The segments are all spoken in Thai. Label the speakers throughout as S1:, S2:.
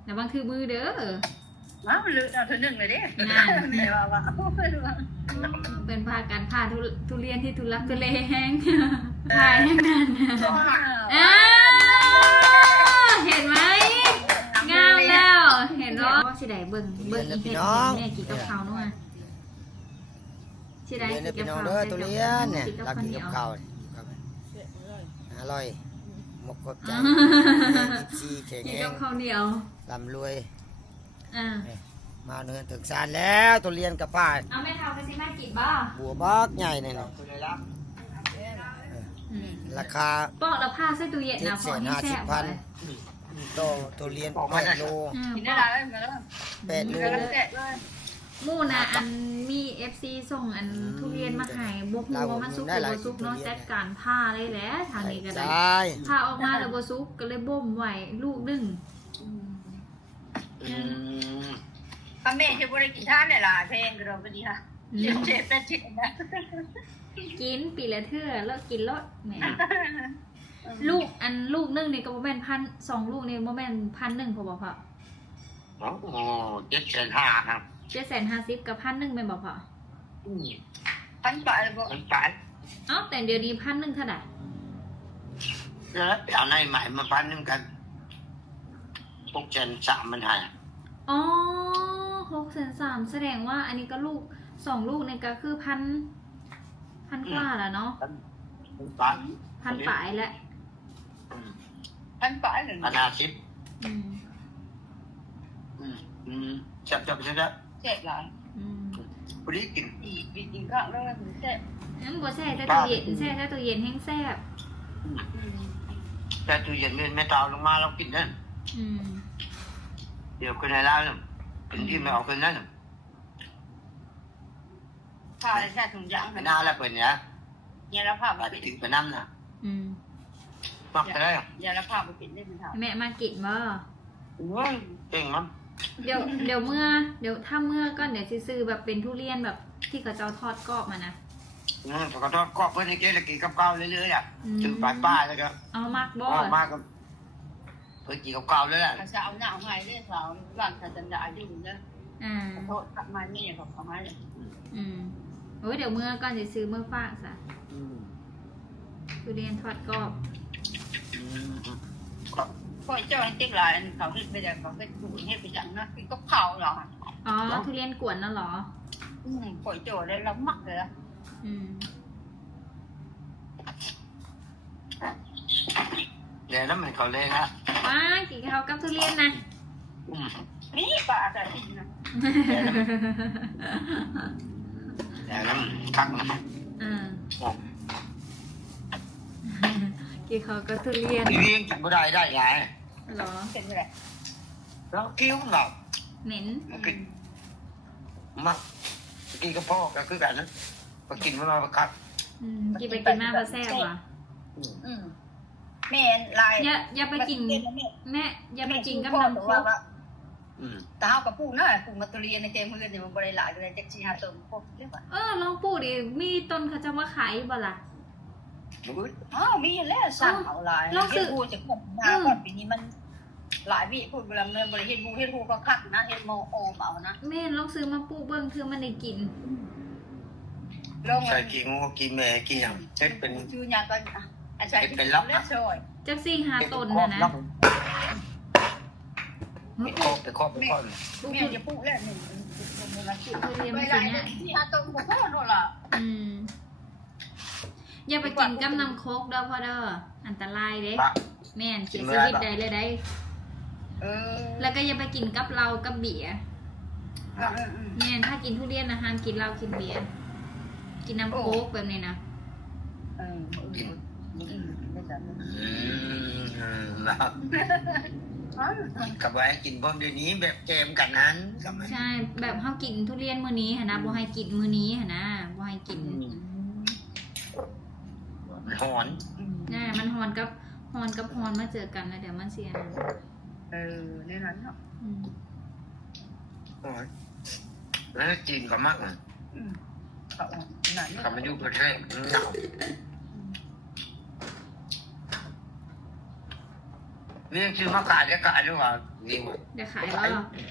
S1: แต่บางคือมือเด้อ
S2: ว้าวลืมเอาเธอหนึ่งเลยดิแม่ว่า
S1: เป็นพาการพาทุเรียนที่ทุลักทุเลแห้งพายแห้งนั่นเห็นไหมงามแล้วเห็นร้องสิได้เบิ่งอีเห็ดแม่กินกับข้าวนู่นสิได้กินกับข้าว
S3: ทุเรียนเนี่ยรักกินกับข้าวอร่อยหมกกบใจซีแข็ง
S1: กิน
S3: แร
S1: กับ
S3: ง
S1: ข้าวเหนียว
S3: ลำรวยมาเนินถึงศาลแล้วทุเรียนกับป้า
S1: เอาแม่เท่าไปสิแม่กินบ้า
S3: บัวบักใหญ่เนี่ยราคา
S1: ปอกแล้วผ้าใส่ตู้เย็นนะพอนี่แซ่บ
S3: โตทุเรียน8 โล
S2: กินได้แล้ว
S3: 8 โล
S1: มู่นะอันมี FC ส่งอันทุเรียนมาให้บ่ฮู้ว่ามันสุกหรือบ่สุกเนาะจัดการผ้าเลยแหละทางนี้ก็ได้ผ้าออกมาแล้วบ่สุกก็เลยบ่มไว้ลูกนึง
S2: พ่อแม่จะบริกินท่านเนี่ยล่ะเพลงก็เราก็ดีค่ะเจ็บแต่จิตนะ
S1: กินปีละเทื่อแล้วกินรสแหมลูกอันลูกนึงนี่ก็บ่แม่น1,000 2 ลูกนี่บ่แม่น1,000พอบ่พ่อ
S4: โอ้750,000ครับ
S1: 750กับ1,000แม่นบ่พ่อ
S2: 1,000 บาทบ่
S1: เอ้าแต่เดี๋ยวนี้1,000เท่าใด
S4: แล้วเอาในใหม่มา1,000กัน6,300,000มันให้
S1: อ๋อ6,300,000แสดงว่าอันนี้ก็ลูก2 ลูกนี่ก็คือ1,000กว่าแล้วเนาะ1,000 ปลายแล้ว
S2: 1,000 ปลาย
S4: 1,050จับใช่ไหม
S2: เจ็บหลาย
S4: พอดีกิน
S2: กินข้าวแล้วมันแซ่บ
S1: บ่แซ่แต่ตู้เย็นแซ่แต่ตู้เย็นแห้งแซ่บ
S4: แต่ตู้เย็นไม่เตาลงมาเรากินนั่นเดี๋ยวคนไหนเล่าเป็นที่ไม่ออกเป็นนั่น
S2: ข้าวแค่ถุงยาง
S4: เป็นหน้าแล้วเป็นเนี้ย
S2: เนี่ยแล้วภาพ
S4: ไปถึงเป็นน้ำน่ะมักจะได้
S2: เนี่ยแล้วภาพไปปิดได้เป็นเท่า
S1: แม่มากินบ่
S4: เก่งมั้ง
S1: เดี๋ยวถ้าเมื่อก็เดี๋ยวซื้อแบบเป็นทุเรียนแบบที่เขาเจ้าทอดกรอบมานะ
S4: เขาทอดกรอบเพื่อนในเจ๊เลยกินกับข้าวเรื่อยๆอ่ะถึงป้ายแล้วก็
S1: เอามากบ่
S4: มากกับเพื่อนกินกับข้าวเลยแหละ
S2: จะเอาหน้าให้ด้วยสาวหลังจากจันดาอยู่นะโทษขับมานี่กับเขามาเลย
S1: โอ้ยเดี๋ยวเมื่อก็จะซื้อเมื่อฝากซะทุเรียนทอดกรอบ
S2: พ่อเจ้าให้ติ๊กหลายเขาเฮ็ดไปแต่เขาเฮ็ดดูเฮ็ดไปจังนะคือก็เผาหรอ
S1: อ๋อทุเรียนกวนน่ะหรอ
S2: พ่อเจ้าได้รับมักเลย
S4: เดี๋ยวแล้วมันเขาเลยนะ
S1: ว้ากินข้าวกับทุเรียนนะ
S2: นี่ปลาแต่ที่นะ
S4: เดี๋ยวแล้วคักนะ
S1: กินข้าวกับทุเรียน
S4: เลี้ยงกินไม่ได้ไง
S1: หรอ
S2: เป็นไร
S4: แล้วคิ้วหรอ
S1: เหม็น
S4: มักกินกับพ่อก็คือกันนะพอกินมาครับ
S1: กินไปกินมาพอแซ่บว่ะ
S2: แม่ลาย
S1: อย่าไปกินแม่อย่าไปกินกับน้ำซุป
S2: แต่เฮากับปูนะปูมาตุเรียนในเกมมือเนี่ยมันบ่ได้หลายเลยจักสิหาต้นพวกเรียกว่า
S1: ลองปลูกดิมีต้นเขาจะมาขายบ่ล่ะ
S2: มีแล้วสั่งเอาหลายเฮ็ดบูจะของหน้าก่อนปีนี้มันหลายวิพูดเวลาเงินบ่ได้เฮ็ดบูก็คักนะเฮ็ดโมโอมเอานะ
S1: แม่ลองซื้อมาปลูกเบิ่งคือมันได้กิน
S4: ใส่กี่งูกี่แม่กี่หยังเฮ็ดเป็น
S2: ชื่อหยังก็อาศัย
S4: เป็นลับ
S2: นะช่วย
S1: จัก4-5ต้นน่ะนะ
S4: ไปครอบ
S2: แม่จะปลูกแล้วนี่มันละชื่อเรียนมันสิเนี่ยที่หาต้นบ่พอโน่ล่ะ
S1: อย่าไปกินกับน้ำโคกเด้อพ่อเด้ออันตรายเด้แม่นเสียชีวิตได้เลยได้แล้วก็อย่าไปกินกับเหล้ากับเบียร์แม่นถ้ากินทุเรียนนะห้ามกินเหล้ากินเบียร์กินน้ำโคกแบบนี้นะ
S4: กับไว้กินพวกเดี๋ยวนี้แบบเกมกันนั้น
S1: ใช่แบบเฮากินทุเรียนมื้อนี้หั่นนะบ่ให้กินมื้อนี้หั่นนะบ่ให้กิน
S4: หอน
S1: มันหอนกับหอนมาเจอกันแล้วเดี๋ยวมันเสียนะ
S2: ในนั้นเนาะ
S4: แล้วจีนก็มากเขามาอยู่ประเทศหนาวเรียกชื่อมาขายจะขายหรือเปล่านี่มัน
S1: เดี๋ยวขายบ่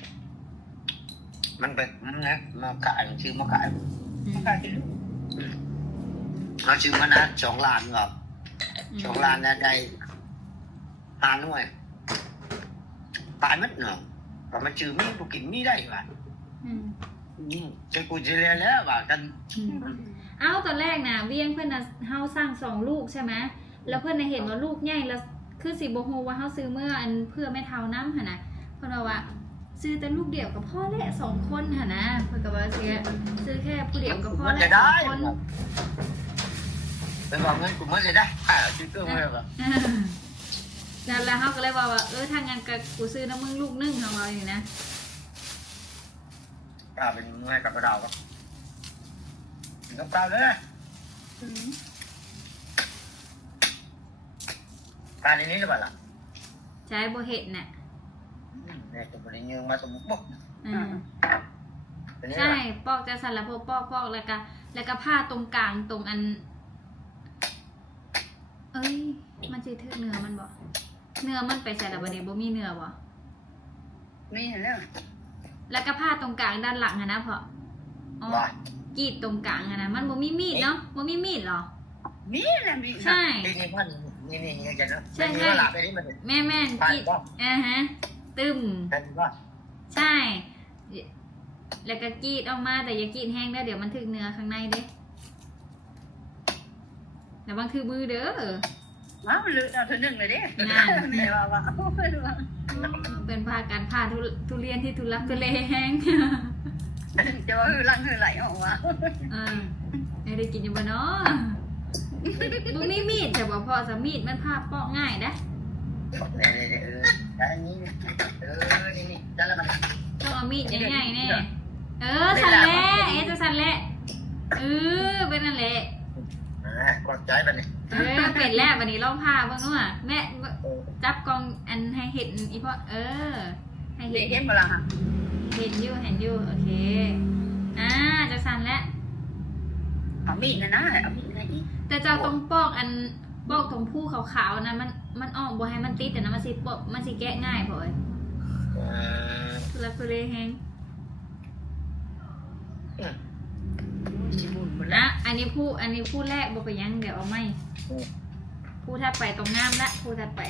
S4: มันเป็นนะมาขายชื่อมาขาย
S2: มันขายกินลูก
S4: เราชื่อมันนะ2 ล้านเหรอ2 ล้านนะได้5 หน่วยตายมัดเนาะแต่มันชื่อมีกูกินมีได้ป่ะจะกูจะเรียนแล้วป่ะกัน
S1: เอ้าตอนแรกนะเวียงเพื่อนนะเฮาสร้าง2 ลูกใช่ไหมแล้วเพื่อนน่ะเห็นว่าลูกใหญ่แล้วคือสิบ่ฮู้ว่าเฮาซื้อเมื่ออันเพื่อแม่เฒ่าน้ำหั่นน่ะเพิ่นว่าซื้อแต่ลูกเดียวกับพ่อแหละ2 คนหั่นนะเพิ่นก็ว่าซื้อแค่ผู้เดียวกับพ่อ
S4: มัน
S1: แห
S4: จะ
S1: ละ
S4: ได้
S1: 2 คน
S4: เป็นว่าเงินกูมันจะได้ชื่อเกินเลยป่ะ
S1: นั่นแหละเฮาก็เลยว่าถ้างั้นก็กูซื้อน้ำมึงลูกนึงเฮาว่าอย่างนี้นะ
S4: เป็นเงินกับกระดาษป่ะน้ำตาเลยการนี้หรือเปล่าล่ะ
S1: ใช้บ่เห็ดน่ะ
S4: เนี่ยจะบริยืมมาสมบุก
S1: ใช่ปอกจะสั่นละพวกปอกแล้วก็ผ้าตรงกลางตรงอันเอ้ยมันสิถือเนื้อมันบ่เนื้อมันไปใส่ละบ่เนี่ยบ่มีเนื้อบ่
S2: มีเห็นแล้ว
S1: แล้วก็ผ้าตรงกลางด้านหลังอะนะเพาะอ๋อกรีดตรงกลางอะนะมันบ่มีมีดเนาะบ่มีมีดหรอ
S2: มีแหละมี
S1: ใช่
S4: นี่พันนี่เงี้ยกันเนาะ
S1: ใช่
S4: เนื้อหลับไปนี่มัน
S1: แม่นกรีดฮะตึม
S4: เป็นว่า
S1: ใช่ แล้วก็กรีดออกมาแต่อย่ากรีดแห้งได้เดี๋ยวมันถึกเนื้อข้างในเด้แต่บางคือมือเด้อ
S2: อ้าวลืมเอาเธอหนึ่งเลยดิแม่ว่า
S1: เป็นพาการผ่าทุเรียนที่ทุลักทุเลแห้ง
S2: จะว่าลังไหลออกมา
S1: ไม่ได้กินอยู่บ่เนาะบ่มีมีดแต่ว่าพอสมีดมันผ่าปอกง่ายนะ
S4: นี่นี่นั่นแหละมัน
S1: ต้องเอามีดใหญ่ๆแน่สั่นแหละจะสั่นแหละเป็นนั่นแหละ
S4: กดใจมันนี่
S1: เป็นแล้ววันนี้ลองผ่าเบิ่งว่าแม่จับกองอันให้เห็นอีพ่อให้เห็น
S2: เห็นเวลา
S1: เห็นอยู่โอเคจะสั่นแล้ว
S2: เอามีดนะเอามีดนะอีก
S1: แต่เจ้าต้องปอกอันปอกตรงผู้ขาวๆนะมันออกบ่ให้มันติดแต่นะมันสิแกะง่ายพอทุลักทุเลแฮง
S2: ชิบุนหมด
S1: นะ
S2: แล้ว
S1: อันนี้ผู้แรกบ่ไปยังเดี๋ยวเอาไม่ผู้ถัดไปตรงงามละผู้ถัดไป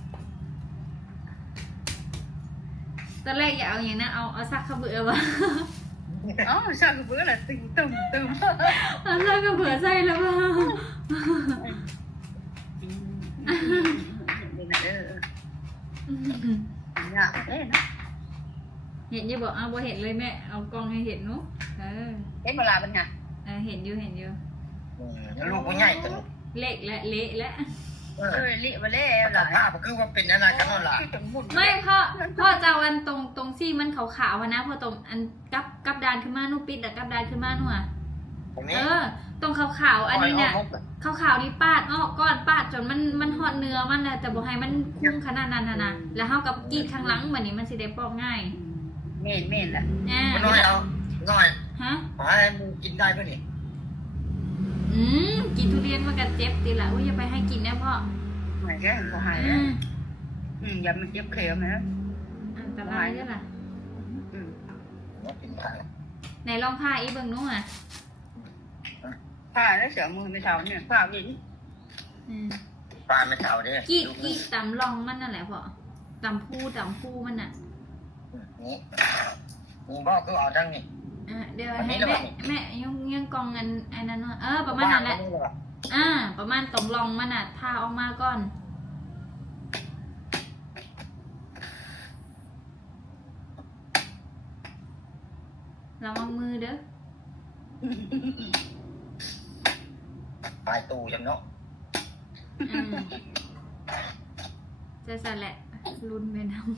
S1: ตอนแรกอย่าเอาอย่างนั้นเอาซักขะเบือวะ
S2: อ๋อช่างเบื่อแหละตึม
S1: เอาซักขะเบือใส่แล้ววะ
S2: เนี่ยนะ
S1: เห็นอยู่บอกเอาบ่เห็นเลยแม่เอากล้องให้เห็นนุ๊ก
S2: เห็นเวลาเป็นไง
S1: เห็นอยู่
S4: ลูกผู้ใหญ่ตัว
S1: เละและ
S2: เละมาเละห
S4: แต่
S2: ลาย
S4: ภาพคือว่าเป็นอะไรกันนั่นแหละ
S1: ไม่พ่อจะเอาอันตรงซี่มันขาวๆนะพอตรงอันกับดานขึ้นมานู่ปิดแต่กับดานขึ้นมานู่ตรงขาวๆอันนี้เนี่ยขาวๆนี่ปาดออกก้อนปาดจนมันหอดเนื้อมันนะแต่บอกให้มันคุ้มขนาดนั้นนะแล้วเท่ากับกรีดข้างหลังแบบนี้มันสิได้ปอกง่าย
S2: เม่นแหละ
S4: น้อยเอาน้อย
S1: ฮะ
S4: ให้มึงกินได้ป่ะนี่
S1: กินทุเรียนมันก็เจ็บตีละอย่าไปให้กินนะพ่อ
S2: หายแค่พอหายอย่ามันเจ็บเขียวไหม
S1: อันตรายใช่ล่ะ
S4: ว่ากินได้
S1: ไหนลองพาอีเบิ่งนู้นอ่ะ
S2: ผ้าแล้วเสือมือไม่เท่าเนี่ยผ้าวิน
S4: ปลาไม่เท่าเด้
S1: กี้ตำลองมันนั่นแหละพ่อตำผู้มันอ่ะ
S4: นี่บอกคือเอาทั้งนี้
S1: เดี๋ยวให้แม่ยังกองเงินอันนั้นประมาณนั้นแหละประมาณตรงลองมันอ่ะทาออกมาก่อนระวังมือเด้อ
S4: ปลายตูจังเนาะ
S1: จะสั่นแหละรุนไปน้ำ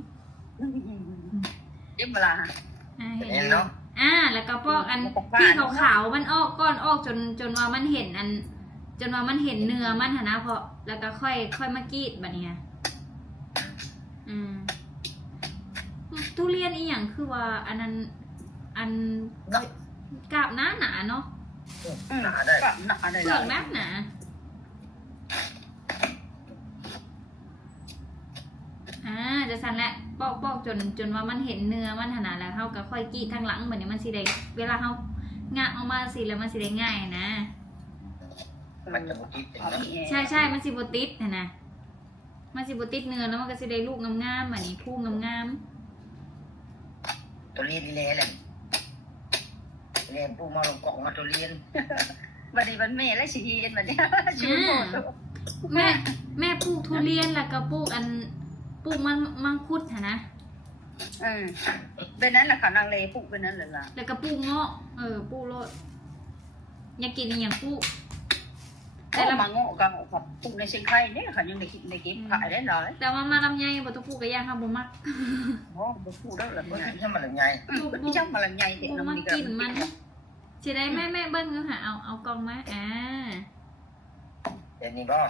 S2: เจ็บเวลา
S1: เห็นเนาะแล้วก็พวกอันที่ขาวๆมันออกก้อนออกจนว่ามันเห็นจนว่ามันเห็นเนื้อมันนะเพราะแล้วก็ค่อยมากรีดแบบนี้ทุเรียนอีหยังคือว่าอันนั้นอันกาบหนาเนาะ
S2: หนาได้หนาได้
S1: เปลือกหนาจะสั่นแหละปอกจนว่ามันเห็นเนื้อมันขนาดแล้วเฮาก็ค่อยกรีดทางหลังแบบนี้มันสิได้เวลาเฮางะออกมาสิแล้วมันสิได้ง่ายนะ
S4: มันจะบ่ติดเองนะ
S1: ใช่มันสิบ่ติดนะมันสิบ่ติดเนื้อแล้วมันก็สิได้ลูกงามๆแบบนี้ผู้งาม
S4: ตัวเรียนนี่แหละแหละเรียนปูมาลงกล่องมาตัวเรียน
S2: บัดนี้มันแม่และสิเฮ็ดบัดนี้ชื่อโหด
S1: ๆแม่ปลูกทุเรียนแล้วก็ปลูกมังคุดนะ
S2: เป็นนั้นแหละค่ะนางเลปลูกเป็นนั้นเลยล่ะ
S1: แล้วก็ปลูกเงาะปลูกโลดอยากกินอีหยังปลูก
S2: แต่ละมังโง่กับปลูกในเชียงไคเนี่ยค่ะยังในเก็บขายได้หลาย
S1: แต่ว่ามาลำไยบ่ต้องปลูกก็ยากครับบ่มัก
S2: โอ้บ่ปลูกได้หรอก
S4: มัน
S2: เนี่ย
S4: ขึ้นมาหรือไง
S2: พี่จ้ามาละใหญ่
S1: ปลู
S2: เด็ก
S1: ก
S2: น้ำ
S1: มา
S2: นี่
S1: กินมันสิได้แม่เบิ้งเนาะค่ะเอากล่องมา
S4: เดี๋ยวนี้บ่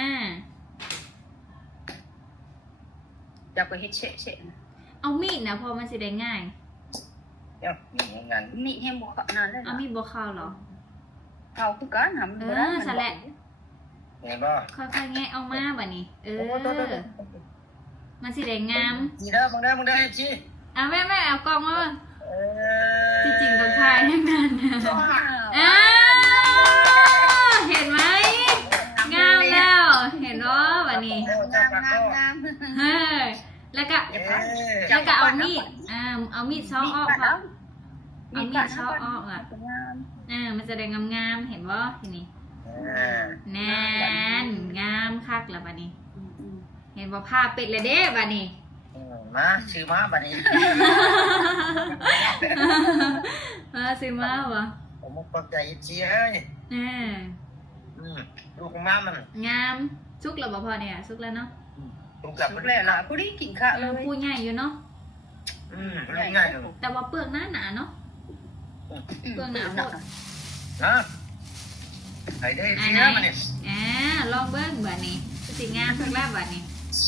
S2: จะไปเฮ็ดเชะ
S1: เอามีดนะพอมันสิได้ง่าย
S4: เนี่ยมีงาน
S2: มีให้บ่ขนาดนั้น
S1: เอามีดบ่เข้าเหรอ
S2: เขาคือการทำบ่ได้
S1: สแหละ
S4: ไงบ่
S1: ค่อยๆแงะเอามาบัดนี้มันสิได้งาม
S4: ดีเด้อมึงเด้อชี้
S1: เอาแม่เอากล่องมาที่จริงต้องทายทั้งนั้นเห็นไหมงามแล้วเห็นบ่บัดนี้
S2: งาม
S1: แล้วก็เอามีดเอามีดซ้อออกค่ะเอามีดซ้อออกมันจะได้งามๆเห็นบ่ทีนี้แน่นงามคักแล้วบัดนี้ เห็นบ่ผ้าเป็ดเลยเด้บัดนี้
S4: มาชื่อมาบัดนี้
S1: มาซื้อมาบ่
S4: ผมปกใจชี้เอ้ยลูกมามัน
S1: งามสุกแล้วบ่พอเนี่ยสุกแล้วเนาะ
S4: ลูกกลับ
S2: สุดแล้วล่ะผู้นี้กินข้าวเลย
S1: ปูใหญ่อยู่เนาะ
S4: ง่ายเลย
S1: แต่ว่าเปลือกหนาเนาะเปลือกหนาโพด
S4: นะไอ้เด้ชี้นะมันนี่
S1: ลองเบิ่งบัดนี้สิงามคักแล้วบัดนี้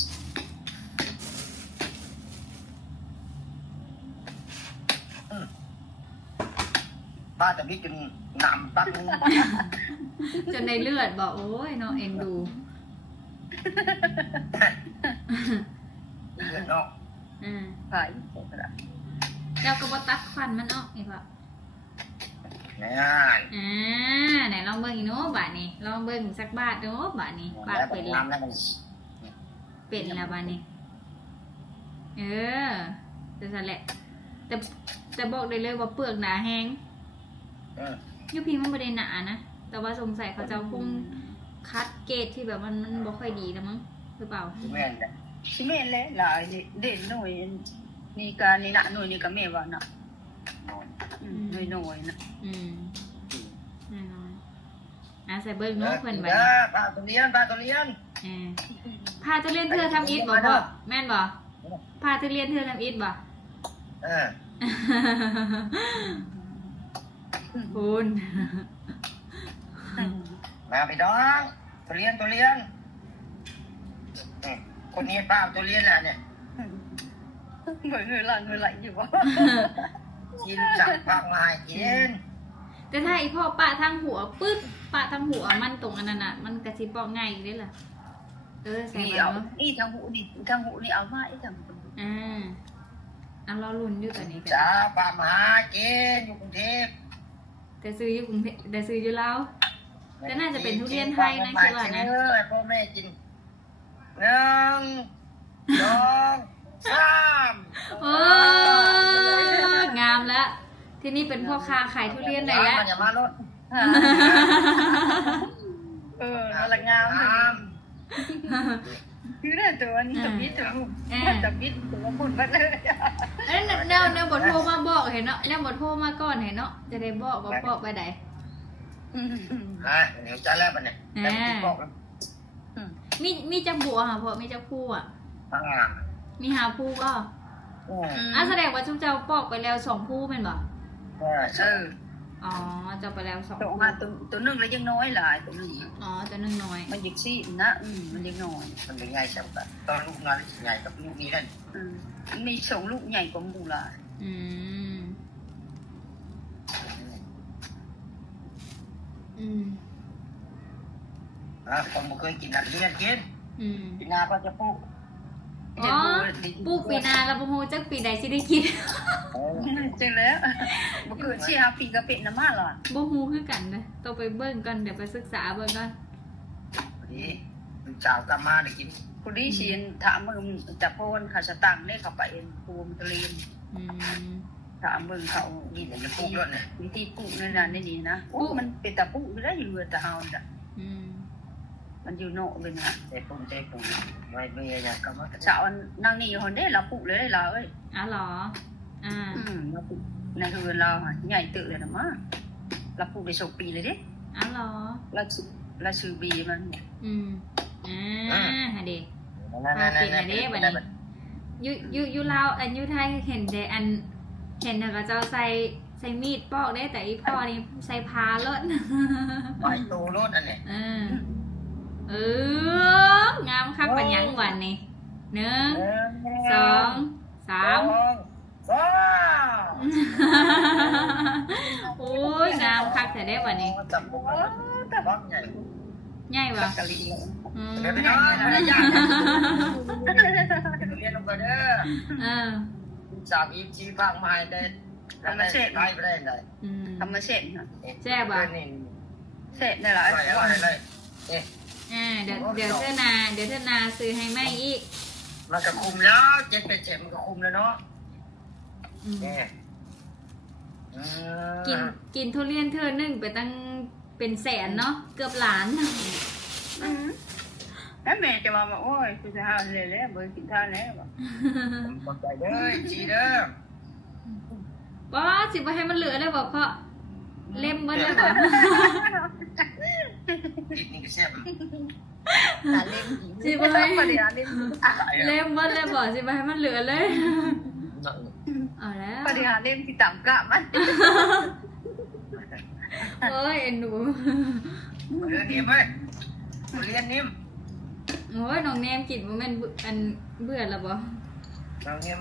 S4: ป้าจะพิจารณาปัก
S1: จนในเลือดบอกโอ้ยเนาะเอ็นดู
S4: เลือดเนาะ
S2: ขาย
S1: แล้วก็บ่ตักควันมันออกอีกว่า
S4: ง่าย
S1: ไหนลองเบิ่งอีกเนาะบัดนี้ลองเบิ่งสักบาทเนาะบัดนี้บาทเป็นแล้วเป็นแล้วบัดนี้จะสั่นแหละแต่บอกได้เลยว่าเปลือกหนาแห้งยูพีมันไม่ได้หนานะแต่ว่าสงสัยเขาจะคงคัดเกรดที่แบบมันบ่ค่อยดีแล้วมั้งหรือเปล่า
S4: แม่นจ้ะ
S2: ชิเมนเลยหลายเด่นหน่วยนี่การนี่นะหน่วยนี่ก็แม่ว่านะหน่วยนะ
S1: แน่นอนใส่เบิ้งเนาะเพิ่นไป
S4: ปลาตัวเลี้ยนพาตัวเลี้ยน
S1: เธอทำอิฐบ่พ่อแม่นบ่พาทุเรียนเธอทำอิฐบ่คุณ
S4: มาไปน้องตัวเลี้ยนคนนี้ป้าตัวเลี้ยนน่ะเนี่ย
S2: เหมือนไหลอยู่วะ
S4: กินจับพักมากิน
S1: แต่ถ้าอีพ่อปะทางหัวปึ๊บปะทางหัวมันตรงอันนั้นน่ะมันกระสิปอกง่ายอีกได้ล่ะใส่
S2: นี่
S1: มา
S2: เอา
S1: เนาะ
S2: นี่ทางหูนี่เอามาไอ้ทาง
S1: เราลุ้นอยู่ตอนนี้กัน
S4: จ้าป้ามากินอยู่กรุงเทพ
S1: แต่ซื้ออยู่กรุงเทพแต่ซื้ออยู่ลาวแต่น่าจะเป็นทุเรียนไทยนะคิดว่านะ
S4: พ่อแม่กิน1 2 3
S1: โอ้งามแล้วที่นี่เป็นพ่อค้าขายทุเรียนได้แล้ว
S4: อย่ามารถ
S2: ละงามคือเนี่ยตัวนี้ตัวบิดตัวบุญมาเลย
S1: แนวบทโทรมาบอกเห็นเนาะแนวบทโทรมาก่อนเห็นเนาะจะได้บอกว่าบอกไปไหน
S4: เดี๋ยวจะแล้วปะเนี่ยบอก
S1: มีจักบัวค่ะพ่อมีจักผู้มีหาผู้ก็แสดงว่าชุมเจ้าปอกไปแล้ว2ผู้เป็นบ่อ๋อจะไปแล้ว2
S2: ตัวมาตัวนึงแล้วยังน้อยหลายตัวนึง
S1: ตัวนึงน้อย
S2: มันยิกซี่นะมันยังน้อย
S4: มันเป็นไงสักแบบตอนลูกงานใหญ่กับลูกนี้นั่น
S2: มันมี2ลูกใหญ่กว่าหมู่หลาย
S4: ผมเคยกินนักเรียนกินนาก็จะพูด
S1: อ๋อปลูกปีนาแล้วบ่ฮู้จักปีใดสิได้กิน
S2: จริงแล้วบ่คือสิหาปีก็เป็นน้ำมาหรอ
S1: บ่ฮู้คือกันนะต้องไปเบิ่งก่อนเดี๋ยวไปศึกษาเบิ่งก่อน
S4: พอดีมันเจ้ากลับมาได้กิน
S2: ผู้ดีสิถามมึงจับโพนขาสตังได้เข้าไปเองภูมิตะลีน
S1: อืม
S2: ถามมึงเขา
S4: นี่เดี๋ยวจะปลูกแล้วเนี่ย
S2: วิธีปลูกนั่นน่ะนี่นะโอ้มันเป็นตะปลูกได้อยู่แต่เฮาจ้ะ
S1: อืม
S2: มันอยู่โนเป็นน่ะ
S4: ใจปลูกไม่เบื่ออยากกลับมา
S2: สาวนางนี่คนได้เราปลูกเลยได้เราเอ้ย
S1: อ๋อเหรออ่า
S2: เราปลูกในเฮือนเราใหญ่ตื่นเลยนะมาเราปลูกได้2 ปีเลยดิ
S1: อ๋อเหรอ
S2: เราชื่อบีมัน
S1: อืมอ่าหาเด็กยูลาวอันยูไทยเห็นแต่อันเห็นแต่ก็เจ้าใส่มีดปอกได้แต่อีพ่อนี่ใส่พาเลิศ
S4: ไปโตรถอันนี้
S1: งามคักปัญญังวันนี่1 2 3
S4: ว้าว
S1: โอ้ยงามคักแต่ได้วันนี้
S4: จับปุ๊บแต่บ้องใหญ่
S1: ใหญ่ปะ
S2: กะลี
S4: เดี๋ยวไปนอนไม่ได้ยากเรียนลงไปเด้อสามอีจีพังมาได้แล้วไม่ใช่ไล่ไปได้เลย
S2: ทำมาเสร็จนะ
S1: แซ่บอ่ะ
S2: เสร็จได้หลาย
S4: อะไรเลยเอ๊ะ
S1: เดี๋ยวเธอนาซื้อให้แม่อีก
S4: มันก็คุมแล้ว7 มันก็คุมแล้วเนาะเนี่ย
S1: กินทุเรียนเธอนึ่งไปตั้งเป็นแสนเนาะเกือบล้าน
S2: แล้วแม่จะมาโอ้ยคุณจะหาเลยแล้วเบอร์กินท่าแล้วบอก
S4: มันใจเด้อจีเด้อ
S1: ป้าสิบ่ให้มันเหลือเลยบอกเพราะเล่มเบิ้ลเลยบอก
S4: อีกนี่ก็แซ่บ
S1: สิบ่ให้เล่มเบิ้ลเลยบอกสิบ่ให้มันเหลือเลยเอาแล้ว
S2: ปฏิหารเล่มที่ต่ำกะมัน
S1: โอ้ยเอ็นดู
S4: เรียนนิ่มเว้ยเรียนนิ่ม
S1: โอ้ยน้องแนมกินบ่แม่นอันเบื่อแล้วบ่
S4: เรานิ่ม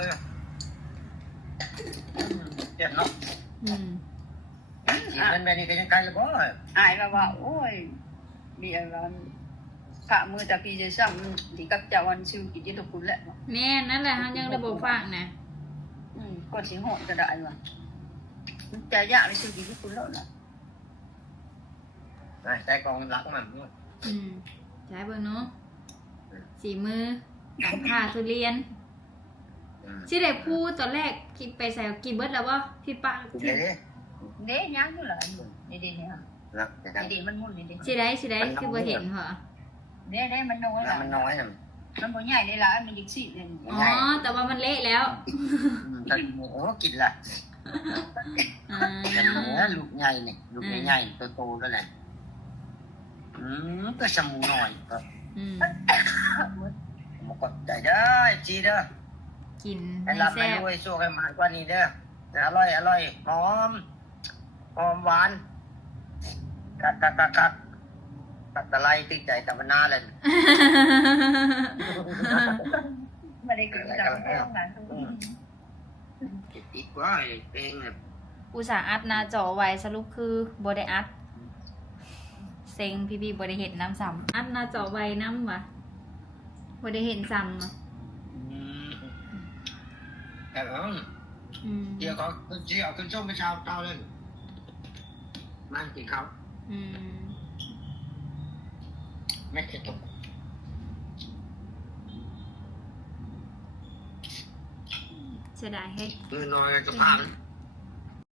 S4: เจ็บเนาะจีมันแบบนี้ก็ยังไกลเลยบ่
S2: อายมาว่าโอ้ยมีอะไรพระมือจากพี่จะซ้ำที่กับเจ้าวันชื่อกิจทุกคนแหละ
S1: แน่นั่นแหละเฮายังระบบฟังนะ
S2: ก็สิงหอจะได้ว่ะจะยากในชื่อกิจทุกคนแล้วนะ
S4: ใจกองรักมัน
S1: ใช้เบิ่งเนาะสีมือการผ่าทุเรียนสิได้พูดตอนแรกกินไปใส่กินเบิดแล้วบ่ที่ปะที่
S2: เด้ยังอยู่ล่ะนี่ดิเนี่ยนี่ดิมันมุ่นนี่ดิ
S1: สิได้คือบ่เห็นเหรอ
S2: เด้มันน้อยล่ะ
S4: มันน้อยน่ะ
S2: มันบ่ใหญ่นี่ล่ะมันยิ่งสิเลย
S1: อ๋อแต่ว่ามันเละแล้ว
S4: แต่หมูกินละแต่หมูลูกใหญ่นี่ลูกใหญ่โตๆแล้วแหละก็สมูหน่อยก็มันก็ใจได้จีเด้อ
S1: กิน
S4: ให้
S1: ให้
S4: รับ
S1: แซ่
S4: ให้
S1: บ
S4: รวยสู้ให้มากกว่านี้เด้ออร่อยหอมหวานกัดตะไลติดใจตะวันนาเลย
S2: ไม่ได้กินจังต้องการ
S4: อีกว่าเองเนี่ย
S1: อุตส่าห์อัดหน้าจอไว้สรุปคือบ่ได้อัดเซ็งพี่บ่ได้เห็นน้ำซ้ำอัดหน้าจอไว้น้ำวะบ่ได้เห็นซ้ำ
S4: แต่เดี๋ยวเขาเจียวขึ้นส้มไปเช้าเตาเลยมันกินเขาไม่เคยตก
S1: เสียดายให้
S4: มือน้อยจะพา